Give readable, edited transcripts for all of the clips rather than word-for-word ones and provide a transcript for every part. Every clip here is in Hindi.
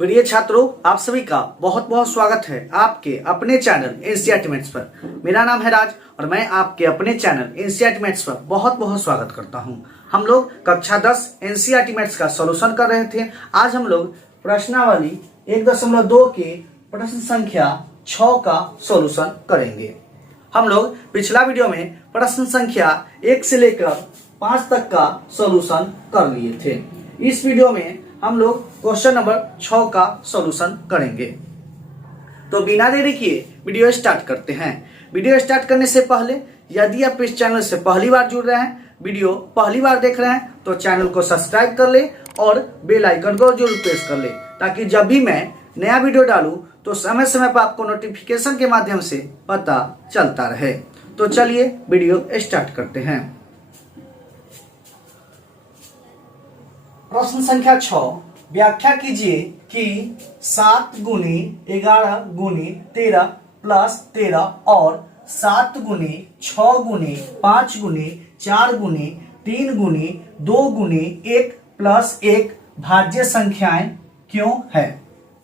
प्रिय छात्रों, आप सभी का बहुत बहुत स्वागत है आपके अपने चैनल एनसीईआरटी मैथ्स पर। मेरा नाम है राज और मैं आपके अपने चैनल एनसीईआरटी मैथ्स पर बहुत बहुत स्वागत करता हूं। हम लोग कक्षा 10 एनसीईआरटी मैथ्स का सॉल्यूशन कर रहे थे। आज हम लोग प्रश्नावली 1.2 के प्रश्न संख्या 6 का सॉल्यूशन करेंगे। हम लोग पिछला वीडियो में प्रश्न संख्या 1 से लेकर 5 तक का सॉल्यूशन कर लिए थे। इस वीडियो में हम लोग क्वेश्चन नंबर 6 का सॉल्यूशन करेंगे। तो बिना देरी किए वीडियो स्टार्ट करते हैं। वीडियो स्टार्ट करने से पहले यदि आप इस चैनल से पहली बार जुड़ रहे हैं, वीडियो पहली बार देख रहे हैं, तो चैनल को सब्सक्राइब कर ले और बेल आइकन को जरूर प्रेस कर ले, ताकि जब भी मैं नया वीडियो डालूं तो समय समय पर आपको नोटिफिकेशन के माध्यम से पता चलता रहे। तो चलिए वीडियो स्टार्ट करते हैं। प्रश्न संख्या 6, व्याख्या कीजिए कि 7 गुनी 11 गुनी 13 प्लस 13 और 7 गुनी 6 गुनी 5 गुनी 4 गुनी 3 गुनी 2 गुनी 1 प्लस 1 भाज्य संख्याएं क्यों है।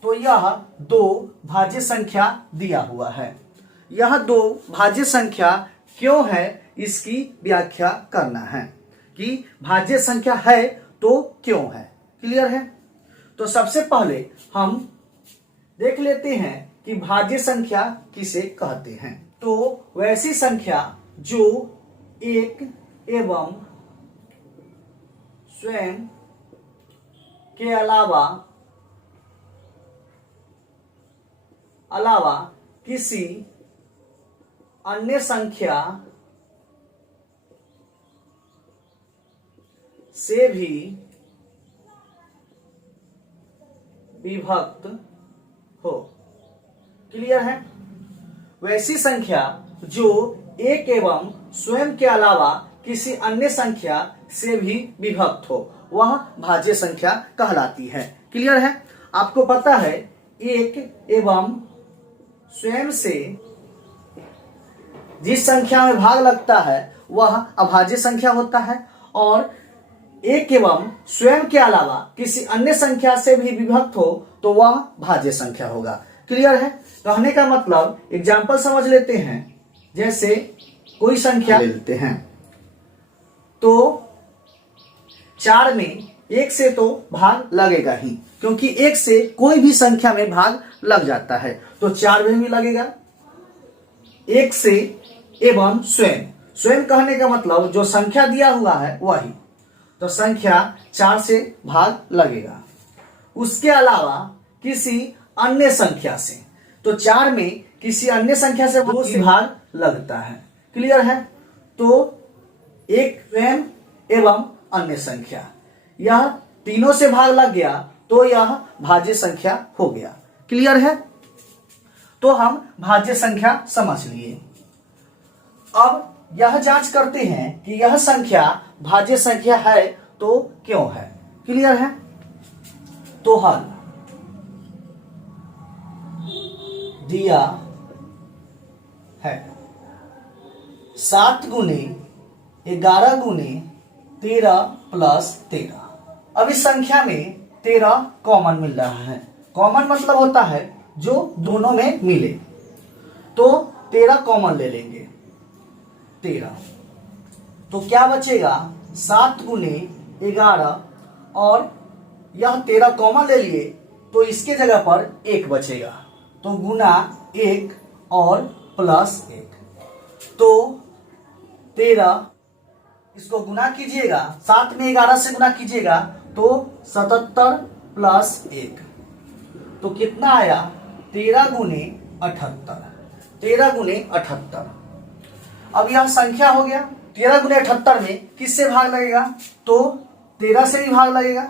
तो यह 2 भाज्य संख्या दिया हुआ है। यह 2 भाज्य संख्या क्यों है, इसकी व्याख्या करना है कि भाज्य संख्या है तो क्यों है। क्लियर है। तो सबसे पहले हम देख लेते हैं कि भाज्य संख्या किसे कहते हैं। तो वैसी संख्या जो एक एवं स्वयं के अलावा किसी अन्य संख्या से भी विभक्त हो। क्लियर है। वैसी संख्या जो एक एवं स्वयं के अलावा किसी अन्य संख्या से भी विभक्त हो, वह भाज्य संख्या कहलाती है। क्लियर है। आपको पता है एक एवं स्वयं से जिस संख्या में भाग लगता है वह अभाज्य संख्या होता है, और एक एवं स्वयं के अलावा किसी अन्य संख्या से भी विभक्त हो तो वह भाज्य संख्या होगा। क्लियर है। कहने का मतलब एग्जाम्पल समझ लेते हैं। जैसे कोई संख्या ले लेते हैं, तो 4 में 1 से तो भाग लगेगा ही, क्योंकि 1 से कोई भी संख्या में भाग लग जाता है, तो 4 में भी लगेगा। 1 से एवं स्वयं कहने का मतलब जो संख्या दिया हुआ है वही, तो संख्या 4 से भाग लगेगा। उसके अलावा किसी अन्य संख्या से, तो 4 में किसी अन्य संख्या से 2 से भाग लगता है। क्लियर है। तो एक स्वयं एवं अन्य संख्या, यह तीनों से भाग लग गया तो यह भाज्य संख्या हो गया। क्लियर है। तो हम भाज्य संख्या समझ लिए। अब यह जांच करते हैं कि यह संख्या भाज्य संख्या है तो क्यों है। क्लियर है। तो हल दिया है 7 गुनी 11 गुनी 13 प्लस 13। अब इस संख्या में 13 कॉमन मिल रहा है। कॉमन मतलब होता है जो दोनों में मिले, तो 13 कॉमन ले लेंगे। 13 तो क्या बचेगा, 7 गुनी 11, और यह 13 कॉमन ले लिए तो इसके जगह पर 1 बचेगा, तो गुना 1 और प्लस 1। तो 13 इसको गुना कीजिएगा, 7 में 11 से गुना कीजिएगा तो 77 प्लस 1, तो कितना आया 13 गुने 78। 13 गुने 78। अब यह संख्या हो गया। 13 गुने 78 में किससे भाग लगेगा, तो 13 से भी भाग लगेगा।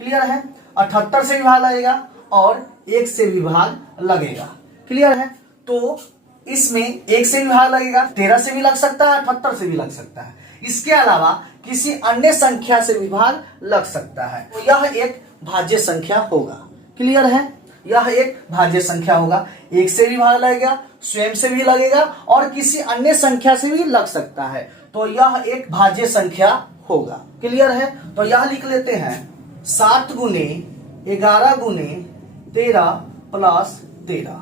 क्लियर है। 78 से भी भाग लगेगा और 1 से भी भाग लगेगा। क्लियर है। तो इसमें 1 से भी भाग लगेगा, 13 से भी लग सकता है, 78 से भी लग सकता है। इसके अलावा किसी अन्य संख्या से भी भाग लग सकता है, तो यह एक भाज्य संख्या होगा। क्लियर है। यह एक भाज्य संख्या होगा। 1 से भी भाग लगेगा, स्वयं से भी लगेगा और किसी अन्य संख्या से भी लग सकता है, तो यह एक भाज्य संख्या होगा। क्लियर है। तो यह लिख लेते हैं 7 गुने 11 गुने 13 प्लस 13।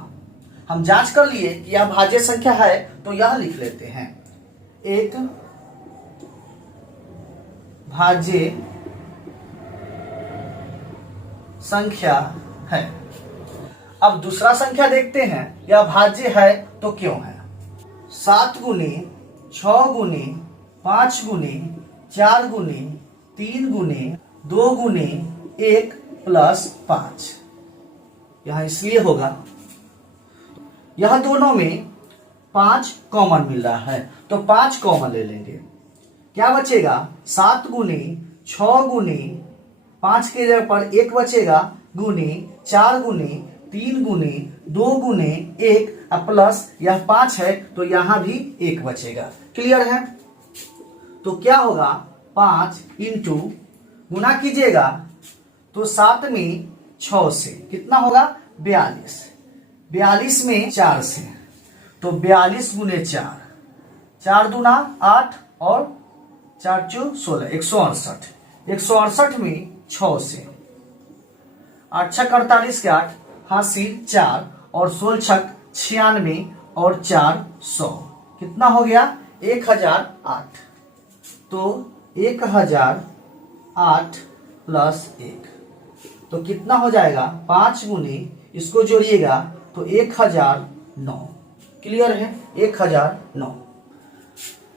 हम जांच कर लिए कि यह भाज्य संख्या है तो यह लिख लेते हैं, एक भाज्य संख्या है। अब दूसरा संख्या देखते हैं, यह भाज्य है तो क्यों है। 7 गुनी 6 गुनी 5 गुनी 4 गुनी 3 गुनी 2 गुनी 1 प्लस 5। यह इसलिए होगा, यह दोनों में 5 कॉमन मिल रहा है तो 5 कॉमन ले लेंगे। क्या बचेगा, 7 गुनी 6 गुनी 5 के जगह पर 1 बचेगा, गुनी 4 गुनी 3 गुनी 2 गुनी 1 प्लस यह 5 है तो यहां भी 1 बचेगा। क्लियर है। तो क्या होगा, 5 इंटू गुना कीजिएगा तो 7 में 6 से कितना होगा, 42। 42 में 4 से तो 42 गुने 4, 4 दूना 8 और 4 चू 16, 168। 168 में 6 से 8 छक 48 के 8 हासिल 4 और 16 छक 96 और 4 100। कितना हो गया, 1008। तो 1008 प्लस 1 तो कितना हो जाएगा, 5 गुनी इसको जोड़िएगा तो 1009। क्लियर है, 1009।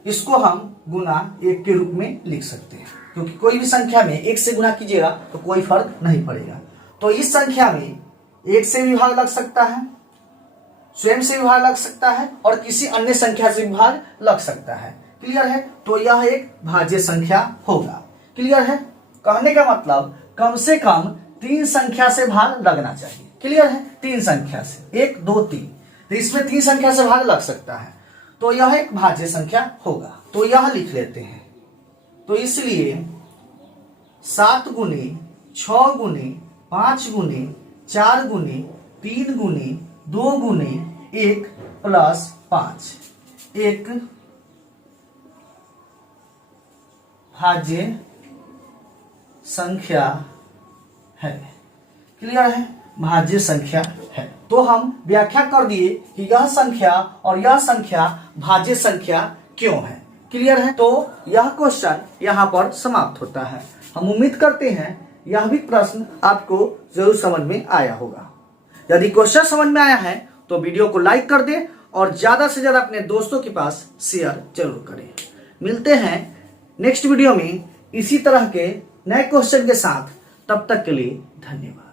इसको हम गुना 1 के रूप में लिख सकते हैं, क्योंकि कोई भी संख्या में 1 से गुना कीजिएगा तो कोई फर्क नहीं पड़ेगा। तो इस संख्या में 1 से भी भाग लग सकता है, स्वयं से भी भाग लग सकता है और किसी अन्य संख्या से भी भाग लग सकता है। क्लियर है। तो यह एक भाज्य संख्या होगा। क्लियर है। कहने का मतलब कम से कम 3 संख्या से भाग लगना चाहिए। क्लियर है, 3 संख्या से, 1 2 3, तो इसमें 3 संख्या से भाग लग सकता है तो यह एक भाज्य संख्या होगा। तो यह लिख लेते हैं। तो इसलिए 7 गुनी 6 गुनी 5 गुनी 4 गुनी 3 गुनी 2 गुनी 1 प्लस 5 एक भाज्य संख्या है। क्लियर है, भाज्य संख्या है। तो हम व्याख्या कर दिए कि यह संख्या और यह संख्या भाज्य संख्या क्यों है। क्लियर है। तो यह क्वेश्चन यहाँ पर समाप्त होता है। हम उम्मीद करते हैं यह भी प्रश्न आपको जरूर समझ में आया होगा। यदि क्वेश्चन समझ में आया है तो वीडियो को लाइक कर दें और ज्यादा से ज्यादा अपने दोस्तों के पास शेयर जरूर करें। मिलते हैं नेक्स्ट वीडियो में इसी तरह के नए क्वेश्चन के साथ। तब तक के लिए धन्यवाद।